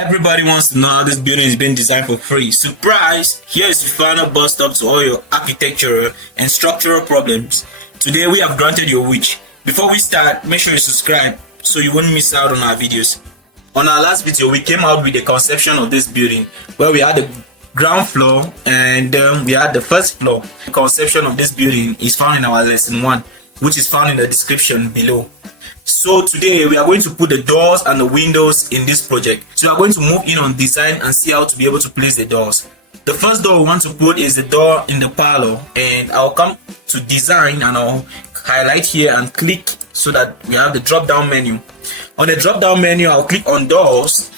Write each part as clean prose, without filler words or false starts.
Everybody wants to know how this building is being designed for free. Surprise! Here is the final bus stop to all your architectural and structural problems. Today we have granted your wish. Before we start, make sure you subscribe so you won't miss out on our videos. On our last video, we came out with the conception of this building where we had the ground floor and we had the first floor. The conception of this building is found in our lesson 1, which is found in the description below. So today we are going to put the doors and the windows in this project. So we are going to move in on design and see how to be able to place the doors. The first door we want to put is the door in the parlor, and I'll come to design and I'll highlight here and click so that we have the drop down menu. On the drop down menu, I'll click on doors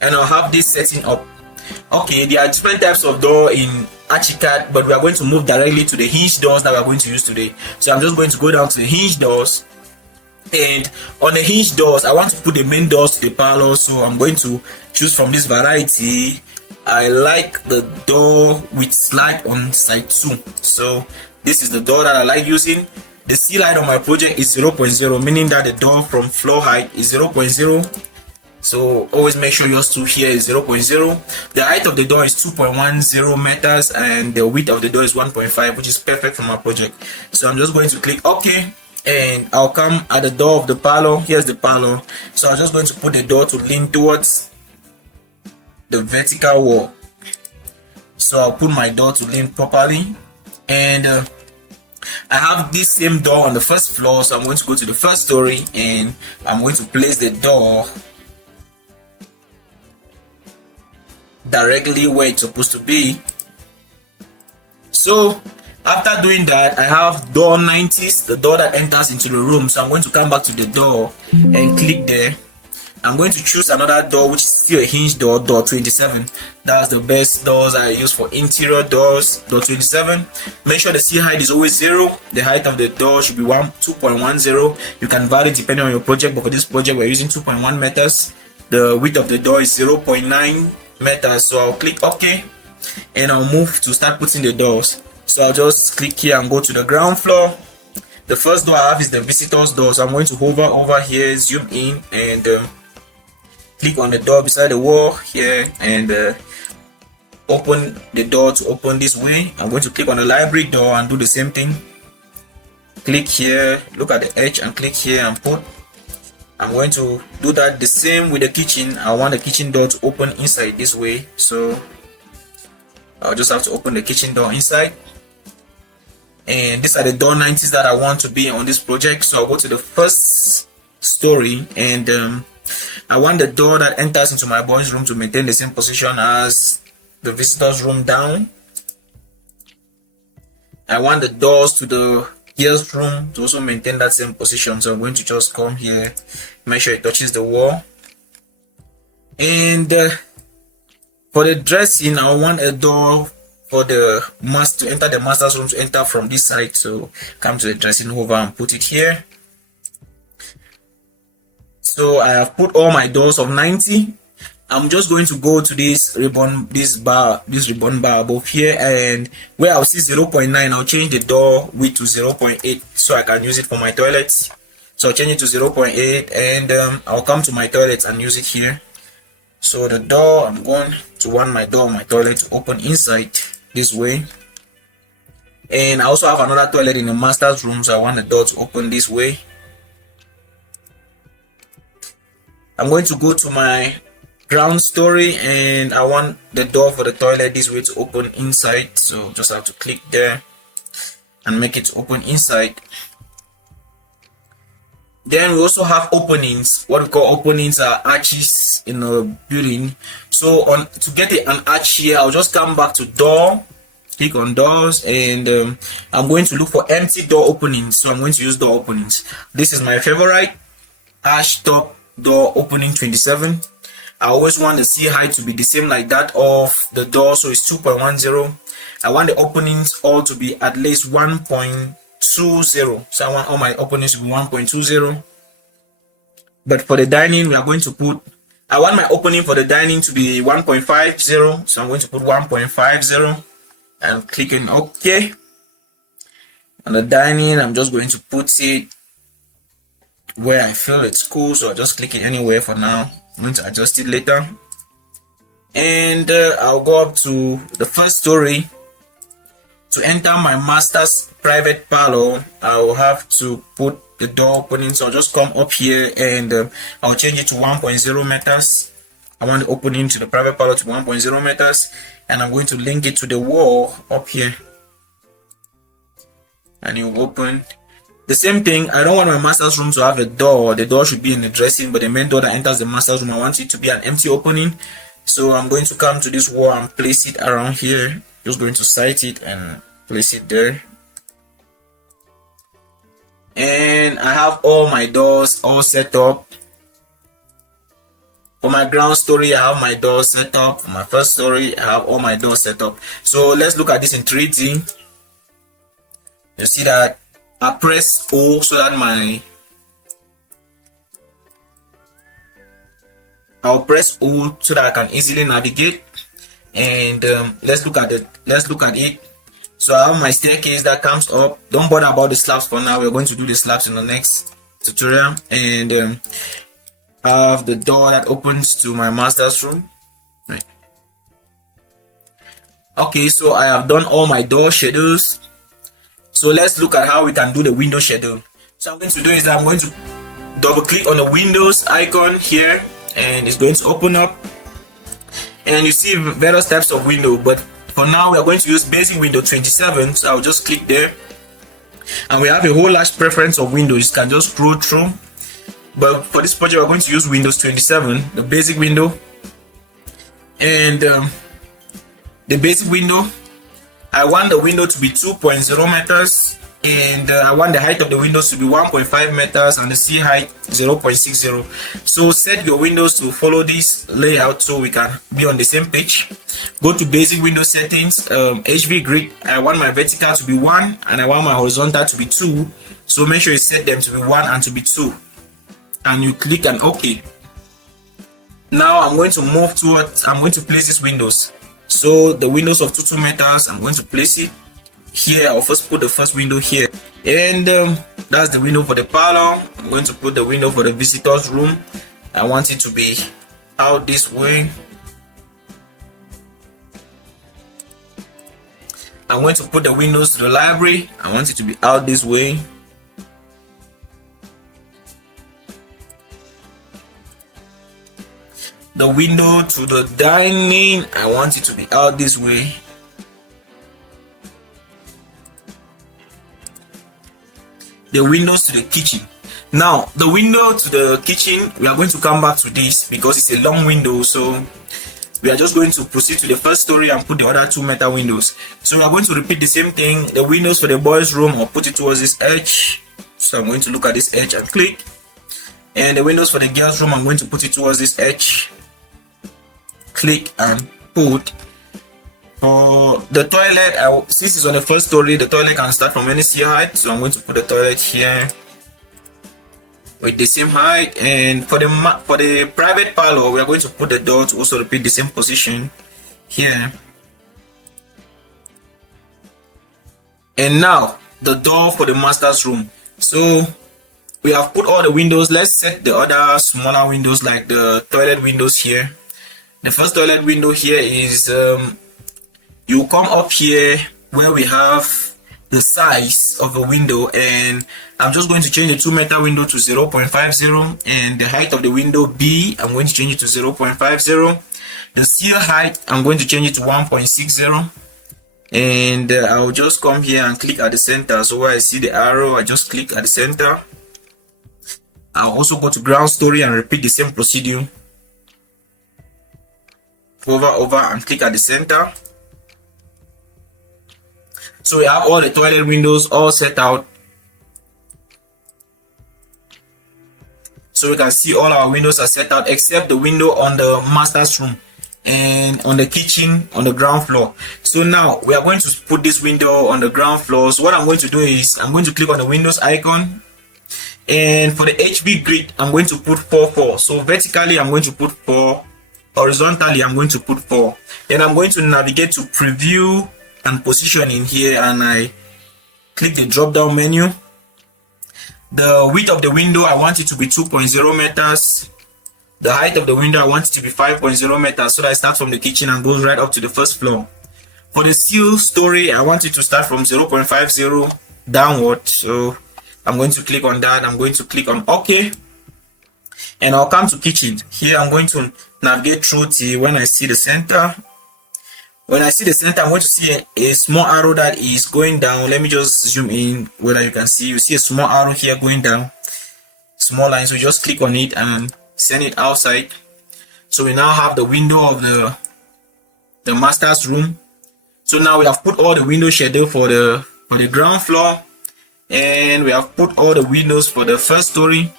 and I'll have this setting up. Okay, there are different types of door in ArchiCAD, but we are going to move directly to the hinge doors that we are going to use today. So I'm just going to go down to the hinge doors, and on the hinge doors I want to put the main doors to the parlor, so I'm going to choose from this variety. I like the door with slide on side 2, so this is the door that I like using. The C height on my project is 0.0, meaning that the door from floor height is 0.0. So always make sure yours too here is 0.0. The height of the door is 2.10 meters and the width of the door is 1.5, which is perfect for my project. So I'm just going to click OK, and I'll come at the door of the parlor. Here's the parlor. So I'm just going to put the door to lean towards the vertical wall. So I'll put my door to lean properly, and I have this same door on the first floor, so I'm going to go to the first story and I'm going to place the door directly where it's supposed to be. So after doing that, I have door 90s, the door that enters into the room. So I'm going to come back to the door and click there. I'm going to choose another door which is still a hinge door, door 27. That's the best doors I use for interior doors, door 27. Make sure the C height is always 0. The height of the door should be 2.10. You can vary depending on your project, but for this project we're using 2.1 meters. The width of the door is 0.9 meters. So I'll click OK and I'll move to start putting the doors. So I'll just click here and go to the ground floor. The first door I have is the visitor's door, so I'm going to hover over here, zoom in, and click on the door beside the wall here and open the door to open this way. I'm going to click on the library door and do the same thing. Click here, look at the edge and click here and put. I'm going to do that the same with the kitchen. I want the kitchen door to open inside this way, so I'll just have to open the kitchen door inside. And these are the door 90s that I want to be on this project. So I'll go to the first story, and I want the door that enters into my boys room to maintain the same position as the visitors room down. I want the doors to the girls room to also maintain that same position, so I'm going to just come here, make sure it touches the wall. And for the dressing, I want a door for the master to enter the master's room to enter from this side. So come to the dressing over and put it here. So I have put all my doors of 90. I'm just going to go to this ribbon bar above here, and where I'll see 0.9, I'll change the door width to 0.8 so I can use it for my toilets. So I'll change it to 0.8 and I'll come to my toilet and use it here. So the door, I'm going to want my door, my toilet to open inside this way. And I also have another toilet in the master's room, so I want the door to open this way. I'm going to go to my ground story and I want the door for the toilet this way to open inside, so just have to click there and make it open inside. Then we also have openings. What we call openings are arches in a building. So to get an arch here, I'll just come back to door, click on doors, and I'm going to look for empty door openings. So I'm going to use door openings. This is my favorite, arch top door opening 27. I always want the C height to be the same like that of the door, so it's 2.10. I want the openings all to be at least 1.20. So I want all my openings to be 1.20. But for the dining, we are going to put, I want my opening for the dining to be 1.50. So I'm going to put 1.50 and clicking OK. On the dining, I'm just going to put it where I feel it's cool, so I'll just click it anywhere for now. I'm going to adjust it later. and I'll go up to the first story. To enter my master's private parlor, I will have to put the door opening. So I'll just come up here and I'll change it to 1.0 meters. I want the opening to the private parlor to 1.0 meters, and I'm going to link it to the wall up here, and it will open. The same thing, I don't want my master's room to have a door. The door should be in the dressing, but the main door that enters the master's room, I want it to be an empty opening. So I'm going to come to this wall and place it around here. Just going to sight it and place it there. And I have all my doors all set up. For my ground story, I have my doors set up. For my first story, I have all my doors set up. So let's look at this in 3D. You see that I press O so that I'll press O so that I can easily navigate. And let's look at it. So I have my staircase that comes up. Don't bother about the slabs for now. We're going to do the slabs in the next tutorial. And I have the door that opens to my master's room. Right. Okay, so I have done all my door schedules. So let's look at how we can do the window schedule. So I'm going to do is that I'm going to double click on the Windows icon here, and it's going to open up. And you see various types of window, but for now we are going to use basic window 27. So I'll just click there, and we have a whole large preference of windows. You can just scroll through, but for this project we're going to use Windows 27, the basic window. And the basic window, I want the window to be 2.0 meters, and I want the height of the windows to be 1.5 meters and the C height 0.60. so set your windows to follow this layout so we can be on the same page. Go to basic window settings, HV grid. I want my vertical to be 1 and I want my horizontal to be 2, so make sure you set them to be 1 and to be 2, and you click on OK. Now I'm going to move towards, I'm going to place these windows. So the windows of 2 meters, I'm going to place it here. I'll first put the first window here, and that's the window for the parlor. I'm going to put the window for the visitors room. I want it to be out this way. I'm going to put the windows to the library. I want it to be out this way. The window to the dining, I want it to be out this way. The windows to the kitchen. Now the window to the kitchen, we are going to come back to this because it's a long window, so we are just going to proceed to the first story and put the other 2 meter windows. So we are going to repeat the same thing. The windows for the boys room, I'll put it towards this edge. So I'm going to look at this edge and click. And the windows for the girls room, I'm going to put it towards this edge. Click and put. For the toilet, since it's on the first story, the toilet can start from any C height, so I'm going to put the toilet here with the same height. And for the private parlor, we are going to put the door to also repeat the same position here. And now the door for the master's room. So we have put all the windows. Let's set the other smaller windows like the toilet windows here. The first toilet window here is you come up here where we have the size of the window, and I'm just going to change the 2 meter window to 0.50, and the height of the window B, I'm going to change it to 0.50. The seal height, I'm going to change it to 1.60, and I'll just come here and click at the center. So where I see the arrow, I just click at the center. I'll also go to ground story and repeat the same procedure. Hover over and click at the center. So we have all the toilet windows all set out. So we can see all our windows are set out except the window on the master's room and on the kitchen on the ground floor. So now we are going to put this window on the ground floor. So what I'm going to do is I'm going to click on the Windows icon, and for the HB grid I'm going to put 4. So vertically I'm going to put 4. Horizontally I'm going to put 4. Then I'm going to navigate to preview and position in here, and I click the drop down menu. The width of the window, I want it to be 2.0 meters. The height of the window, I want it to be 5.0 meters, so that I start from the kitchen and goes right up to the first floor. For the seal story, I want it to start from 0.50 downward. So I'm going to click on that. I'm going to click on OK. And I'll come to kitchen. Here I'm going to navigate through till when I see the center. When I see the center, I'm going to see a small arrow that is going down. Let me just zoom in whether you can see. You see a small arrow here going down. Small line. So just click on it and send it outside. So we now have the window of the master's room. So now we have put all the window schedule for the ground floor, and we have put all the windows for the first story.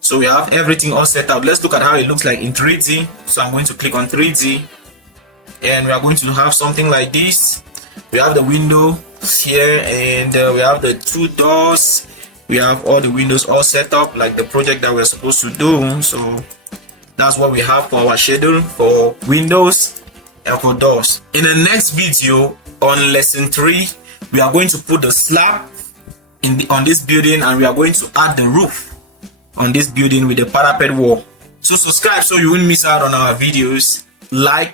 So we have everything all set up. Let's look at how it looks like in 3D. So I'm going to click on 3D, and we are going to have something like this. We have the window here, and we have the 2 doors. We have all the windows all set up like the project that we're supposed to do. So that's what we have for our schedule for windows and for doors. In the next video on lesson 3, we are going to put the slab on this building, and we are going to add the roof on this building with the parapet wall. So subscribe so you won't miss out on our videos. Like,